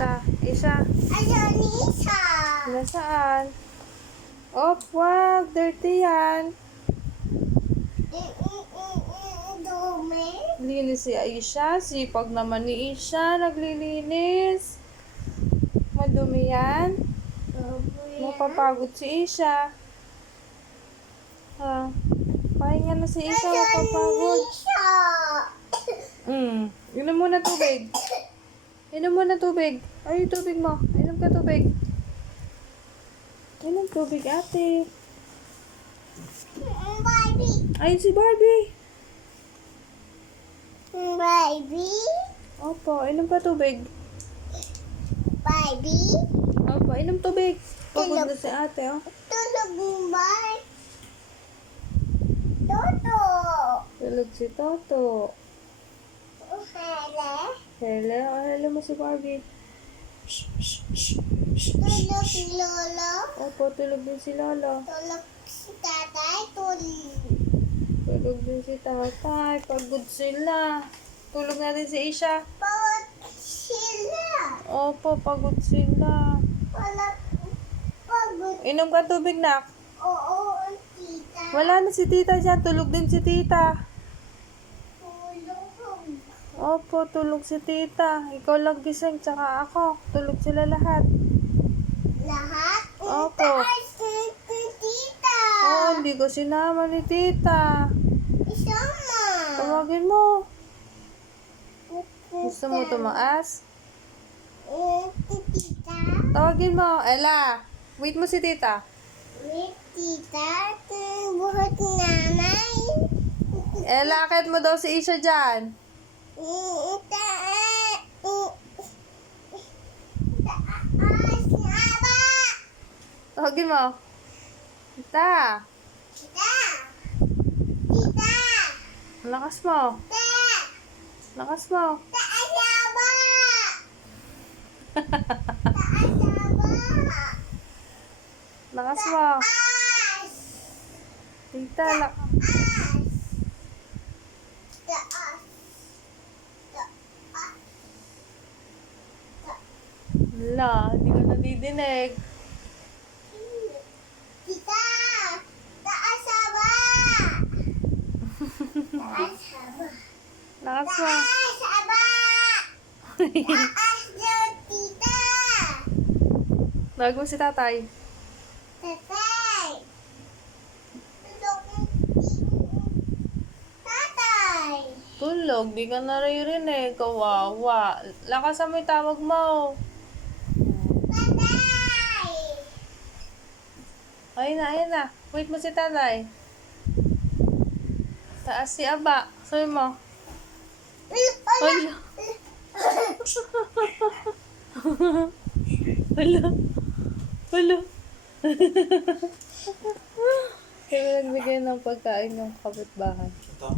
Isa. Isa. Ayan, isa. Nasaan? Oh, wag. Dirty yan. Dumi. Linis si Aisha. Sipag naman ni Isha. Naglilinis. Madumi yan. Mapapagod si Isha. Ha? Pahinga na si Isha. Mapapagod. Isa. Inom muna tubig. Inom muna tubig. Ay, tubig mo. Inom ka tubig. Inom tubig, ate. Barbie. Ayun si Barbie. Barbie. Opo, inom ka tubig. Barbie. Opo, inom tubig. Pagod na si ate, oh. Tulog mo ba? Toto. Tulog si Toto. Hele. Hello, hello mo si Barbie. Tulog si Lolo. Opo, tulog din si Lolo. Tulog si Tatay. Tulog. Tulog din si tatay. Pagod sila. Tulog na din si Isha. Pagod sila. Opo, pagod sila. Wala. Pagod. Inom ka tubig, nak. Oo, tita. Wala na si tita dyan. Tulog din si tita. Tulog. Opo, tulog si tita. Ikaw lang gising, tsaka ako. Tulog sila lahat. Lahat? Opo. Taas ni tita. Oh, hindi ko sinama ni tita. Isama. Tawagin mo. Gusto mo tumaas? Tita. Tawagin mo. Ella, wait mo si tita. Wait, tita. Buhat nanay. Ella, akit mo daw si Isha dyan. Taas na ba? Tawagin mo. Tita. Tita. Tita. Lakas mo. Tita. Lakas mo. Taas na ba? Taas na ba? Lakas mo. Taas. Tita, Taas. Taas. Wala, hindi ko nadidinig. Tita. Taas na ba? Taas na ba? Lakas mo. Taas na ba? Taas na, tita. Tawag mo si tatay. Tatay. Tulog yung tatay. Tulog, di ka naririnig. Kawawa. Lakasan mo yung tawag mo. Tatay. Ayun na, ayun na. Wait mo si tatay. Taas si Aba. Sabi mo. Hala. Hala. Hala. Kaya nagbigay ng pagkain ng kapitbahay. Ito.